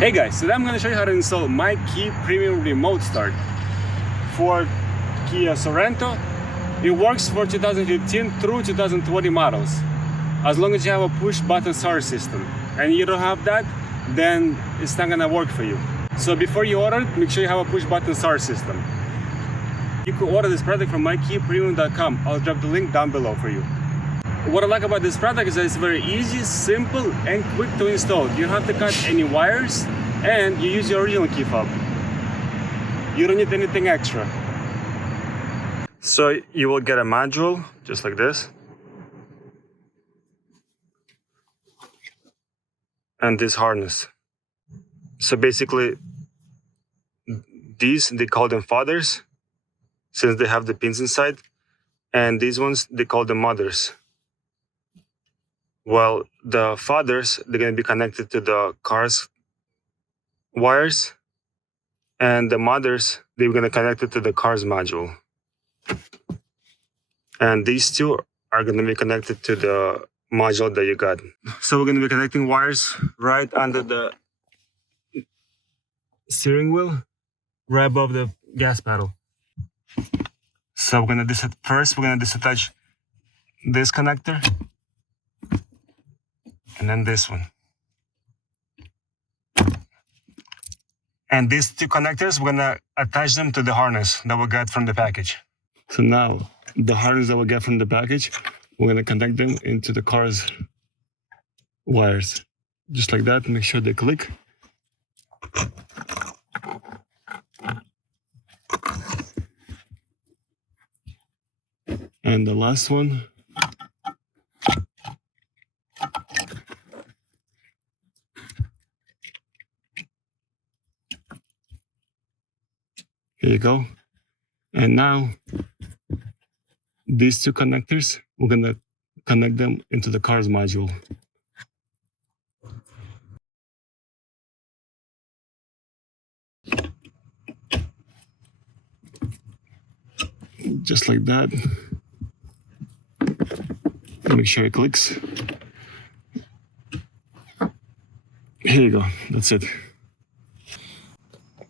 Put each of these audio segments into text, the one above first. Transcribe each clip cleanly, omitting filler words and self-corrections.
Hey guys, today I'm going to show you how to install Mykey Premium Remote Start for Kia Sorento. It works for 2015 through 2020 models, as long as you have a push button start system. And you don't have that, then it's not going to work for you. So before you order it, make sure you have a push button start system. You can order this product from mykeypremium.com. I'll drop the link down below for you. What I like about this product is that it's very easy, simple, and quick to install. You don't have to cut any wires, and you use your original key fob. You don't need anything extra. So you will get a module, just like this. And this harness. So basically, these, they call them fathers, since they have the pins inside. And these ones, they call them mothers. Well, the fathers, they're going to be connected to the car's wires, and the mothers, they're going to connect it to the car's module. And these two are going to be connected to the module that you got. So we're going to be connecting wires right under the steering wheel, right above the gas pedal. So we're going to first we're going to disattach this connector. And then this one. And these two connectors, we're gonna attach them to the harness that we got from the package. So now, the harness that we get from the package, we're gonna connect them into the car's wires. Just like that, make sure they click. And the last one. Here you go. And now, these two connectors, we're gonna connect them into the car's module. Just like that. Make sure it clicks. Here you go, that's it.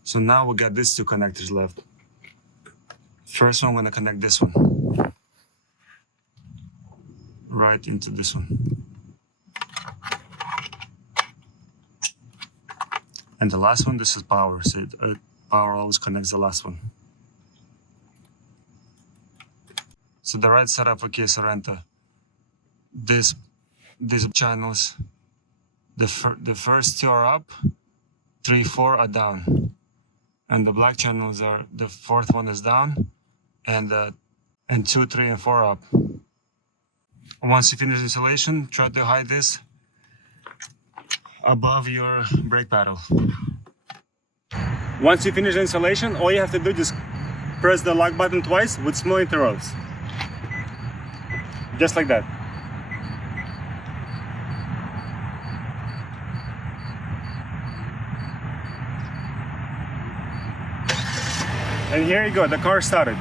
So now we got these two connectors left. First one, I'm gonna connect this one right into this one. And the last one, this is power. So power always connects the last one. So the right setup for Kia Sorento. These channels, the first two are up, 3, 4 are down. And the black channels are, the fourth one is down, and 2, 3, and 4 up. Once you finish installation, try to hide this above your brake pedal. Once you finish the installation, all you have to do is press the lock button twice with small intervals. Just like that. And here you go, the car started.